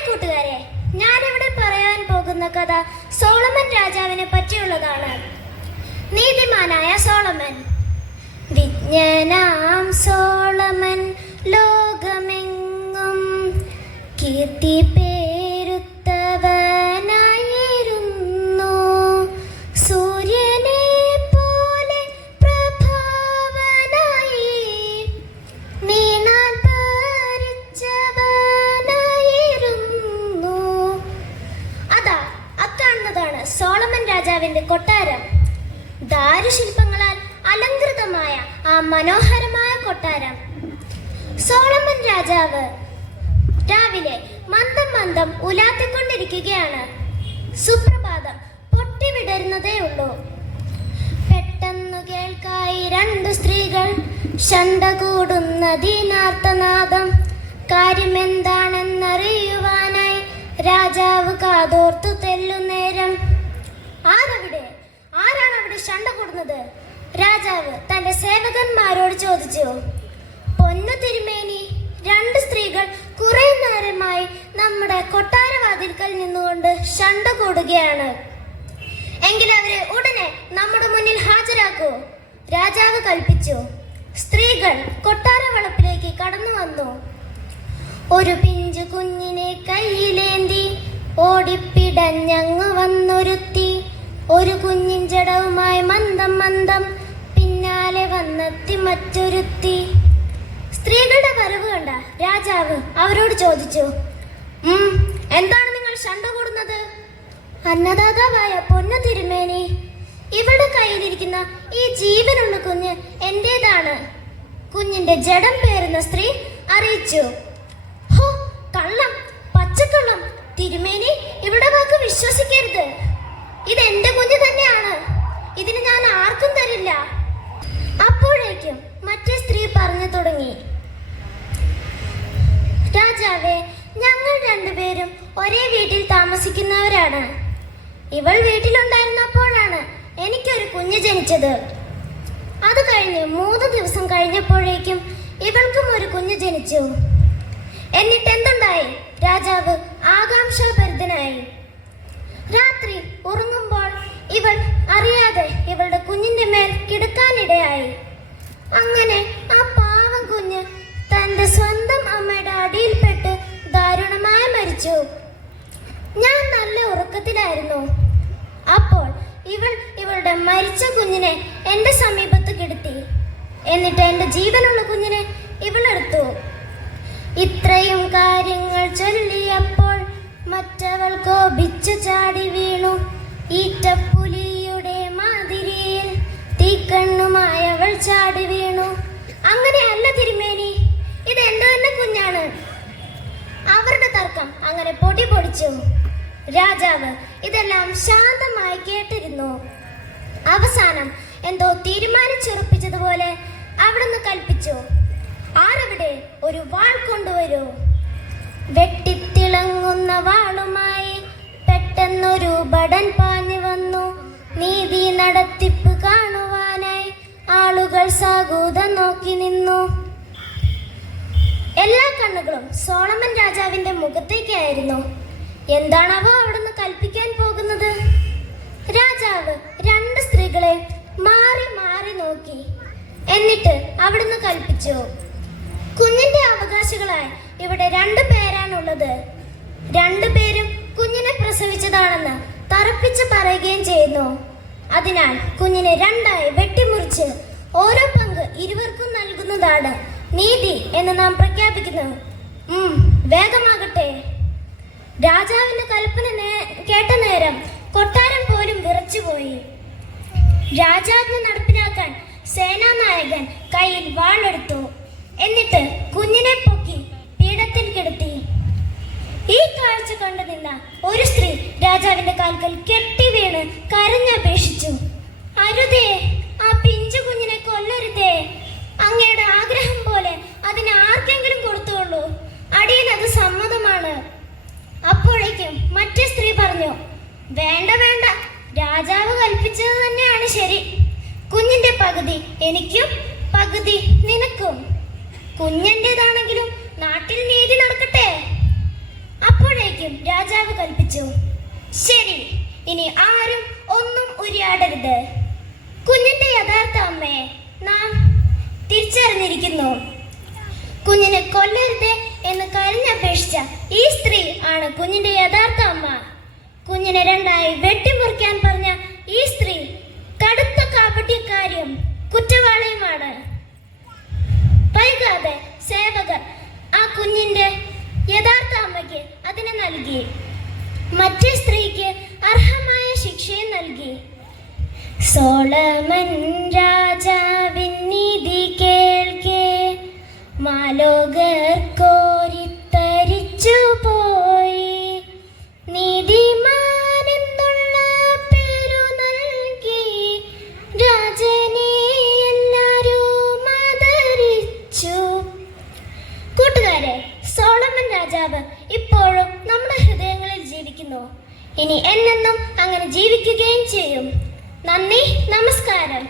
Hi കൂട്ടുകാരെ, ഞാനിവിടെ പറയാൻ പോകുന്ന കഥ സോളമൻ രാജാവിനെ പറ്റിയുള്ളതാണ്. നീതിമാനായ സോളമൻ. വിജ്ഞാനാം സോളമൻ ലോകമെങ്ങും കീർത്തി പേരുത്തവനായിരുന്നു. സൂര്യനെ പോലെ പ്രഭാവനായി നീണാൻ ഭരിച്ചവനായിരുന്നു. അതാ അക്കാണുന്നതാണ് സോളമൻ രാജാവിന്റെ കൊട്ടാരം. ദാരുശില്പങ്ങളാൽ അലങ്കൃതമായ ആ മനോഹരമായ കൊട്ടാരം. സോളമൻ രാജാവ് രാവിലെ മന്ദം മന്ദം ഉലാത്തിക്കൊണ്ടിരിക്കുകയാണ്. സുപ്രഭാതം പൊട്ടിവിടരുന്നതേ ഉള്ളൂ. പെട്ടെന്നു കേൾക്കായി രണ്ടു സ്ത്രീകൾ ശണ്ട കൂടുന്ന ദീനാർത്തനാദം. കാര്യമെന്താണെന്നറിയുവാനായി രാജാവ് കാതോർത്തു തെല്ലുനേരം. ആരാണവിടെ ശണ്ട കൂടുന്നത്? രാജാവ് തന്റെ സേവകന്മാരോട് ചോദിച്ചു. പൊന്നു തിരുമേനി, രണ്ട് സ്ത്രീകൾ കുറെ നേരമായി നമ്മുടെ കൊട്ടാരവാതിൽക്കൽ നിന്നുകൊണ്ട് ശണ്ട കൂടുകയാണ്. എങ്കിൽ അവരെ ഉടനെ നമ്മുടെ മുന്നിൽ ഹാജരാക്കൂ, രാജാവ് കൽപ്പിച്ചു. സ്ത്രീകൾ കൊട്ടാര വളപ്പിലേക്ക് കടന്നു വന്നു. ഒരു പിഞ്ചു കുഞ്ഞിനെ കയ്യിലേന്തി ഓടിപ്പിടഞ്ഞങ്ങു വന്നൊരുത്തി. ഒരു കുഞ്ഞിൻ ജഡവുമായി മന്ദം മന്ദം പിന്നാലെ വന്നെത്തി മറ്റൊരുത്തി. സ്ത്രീകളുടെ വരവ് കണ്ട രാജാവ് അവരോട് ചോദിച്ചു, എന്താണ് നിങ്ങൾ ശണ്ട കൂടുന്നത്? അന്നദാതാവായ പൊന്നു തിരുമേനി, ഇവിടെ കയ്യിലിരിക്കുന്ന ഈ ജീവനുള്ള കുഞ്ഞ് എന്റേതാണ്, കുഞ്ഞിന്റെ ജഡം പേരുന്ന സ്ത്രീ അറിയിച്ചു. ഹോ, കള്ളം, പച്ചക്കള്ളം! തിരുമേനി, ഇവിടെ വാക്ക് വിശ്വസിക്കരുത്. ഇത് എന്റെ കുഞ്ഞ് തന്നെയാണ്. ഇതിന് ഞാൻ ആർക്കും തരില്ല. അപ്പോഴേക്കും മറ്റേ സ്ത്രീ പറഞ്ഞു തുടങ്ങി. രാജാവേ, ഞങ്ങൾ രണ്ടുപേരും ഒരേ വീട്ടിൽ താമസിക്കുന്നവരാണ്. ഇവൾ വീട്ടിലുണ്ടായിരുന്നപ്പോഴാണ് എനിക്കൊരു കുഞ്ഞ് ജനിച്ചത്. അത് കഴിഞ്ഞ് 3 ദിവസം കഴിഞ്ഞപ്പോഴേക്കും ഇവൾക്കും ഒരു കുഞ്ഞ് ജനിച്ചു. എന്നിട്ട് എന്തുണ്ടായി? രാജാവ് ആകാംക്ഷാഭരിതനായി. രാത്രി ഉറങ്ങുമ്പോൾ ഇവൾ അറിയാതെ ഇവളുടെ കുഞ്ഞിന്റെ മേൽ കിടക്കാനിടയായി. അങ്ങനെ ആ പാവം കുഞ്ഞ് തന്റെ സ്വന്തം അമ്മയുടെ അടിയിൽപ്പെട്ട് ദാരുണമായി മരിച്ചു. ഞാൻ നല്ല ഉറക്കത്തിലായിരുന്നു. അപ്പോൾ ഇവളുടെ മരിച്ച കുഞ്ഞിനെ എന്റെ സമീപത്ത് കിടത്തി. എന്നിട്ട് എന്റെ ജീവനുള്ള കുഞ്ഞിനെ ഇവളെടുത്തു. ഇത്രയും കാര്യങ്ങൾ ചൊല്ലിയപ്പോൾ മറ്റവൾ കോപിച്ചു ചാടി വീണു. ഈറ്റപ്പുലിയുടെ മാതിരിയിൽ തീക്കണ്ണുമായി അവൾ ചാടി വീണു. അങ്ങനെയല്ല തിരുമേനി, ഇത് എന്റെ തന്നെ കുഞ്ഞാണ്. അവരുടെ തർക്കം അങ്ങനെ പൊടി പൊടിച്ചു. രാജാവ് ഇതെല്ലാം ശാന്തമായി കേട്ടിരുന്നു. അവസാനം എന്തോ തീരുമാനിച്ചുറപ്പിച്ചതുപോലെ അവിടുന്ന് കൽപ്പിച്ചു, ആരവിടെ ഒരു വാൾ കൊണ്ടുവരൂ. വെട്ടിത്തിളങ്ങുന്ന വാളുമായി പെട്ടെന്നൊരു ഭടൻ പാഞ്ഞു വന്നു. നീതി നടത്തിപ്പ് കാണുവാനായി ആളുകൾ സാഗൂതം നോക്കി നിന്നു. എല്ലാ കണ്ണുകളും സോളമൻ രാജാവിന്റെ മുഖത്തേക്കായിരുന്നു. എന്താണവോ അവിടുന്ന് കൽപ്പിക്കാൻ പോകുന്നത്? രാജാവ് 2 സ്ത്രീകളെ മാറി മാറി നോക്കി. എന്നിട്ട് അവിടുന്ന് കൽപ്പിച്ചു, കുഞ്ഞിന്റെ അവകാശികളായി ഇവിടെ 2 പേരാണുള്ളത്. 2 പേരും കുഞ്ഞിനെ പ്രസവിച്ചതാണെന്ന് തറപ്പിച്ച് പറയുകയും ചെയ്യുന്നു. അതിനാൽ കുഞ്ഞിനെ 2ആയി വെട്ടിമുറിച്ച് ഓരോ പങ്ക് ഇരുവർക്കും നൽകുന്നതാണ് നീതി എന്ന് നാം പ്രഖ്യാപിക്കുന്നു. വേഗമാകട്ടെ. രാജാവിന്റെ കൽപ്പന കേട്ട നേരം കൊട്ടാരം പോലും വിറച്ചുപോയി. രാജാജ്ഞ നടപ്പിലാക്കാൻ സേനാനായകൻ കയ്യിൽ വാളെടുത്തു. എന്നിട്ട് കുഞ്ഞിനെ പൊക്കി പീഠത്തിൽ കിടത്തി. ഈ കാഴ്ച കണ്ടു നിന്ന ഒരു സ്ത്രീ രാജാവിന്റെ കാൽക്കൽ കെട്ടി വീണ് കരഞ്ഞപേക്ഷിച്ചു, അരുതേ, ആ പിഞ്ചു കുഞ്ഞിനെ കൊല്ലരുതേ. അങ്ങയുടെ ആഗ്രഹം പോലെ അതിനെ ആർക്കെങ്കിലും കൊടുത്തോളൂ. അടിയൻ അത് സമ്മതമാണ്. അപ്പോഴേക്കും മറ്റേ സ്ത്രീ പറഞ്ഞു, വേണ്ട വേണ്ട, രാജാവ് കൽപ്പിച്ചത് തന്നെയാണ് ശരി. കുഞ്ഞിന്റെ പകുതി എനിക്കും പകുതി നിനക്കും. കുഞ്ഞന്റേതാണെങ്കിലും നാട്ടിൽ നീതി നടക്കട്ടെ. അപ്പോഴേക്കും കഴിക്കാനും രാജാവ് കൽപ്പിച്ചു. ശരി, ഇനി ആരും ഒന്നും ഉരിയാടരുത്. കുഞ്ഞിന്റെ യഥാർത്ഥ അമ്മയെ നാം തിരിച്ചറിഞ്ഞിരിക്കുന്നു. കുഞ്ഞിനെ കൊല്ലരുത് എന്ന് കരഞ്ഞപേക്ഷിച്ച ഈ സ്ത്രീ ആണ് കുഞ്ഞിന്റെ യഥാർത്ഥ അമ്മ. കുഞ്ഞിനെ രണ്ടായി വെട്ടിമുറിക്കാൻ പറഞ്ഞ ഈ സ്ത്രീ കടുത്ത കാപട്യക്കാരിയും കുറ്റവാളിയുമാണ്. വൈകാതെ സേവകർ ആ കുഞ്ഞിന്റെ യഥാർത്ഥ അമ്മയ്ക്ക് അതിനെ നൽകി. മറ്റേ സ്ത്രീക്ക് അർഹമായ ശിക്ഷയും നൽകി. സോളമൻ രാജാവിൻ നീതി കേൾക്കെ മാലോകർ കോരിത്തരിച്ചു പോയി. നീതിമാനെന്നുള്ള പേരു നൽകി രാജനെ എല്ലാവരും ആദരിച്ചു. കൂട്ടുകാരെ, സോളമൻ രാജാവ് ഇപ്പോഴും നമ്മുടെ ഹൃദയങ്ങളിൽ ജീവിക്കുന്നു. ഇനി എന്നെന്നും അങ്ങനെ ജീവിക്കുകയും ചെയ്യും. നന്ദി, നമസ്കാരം.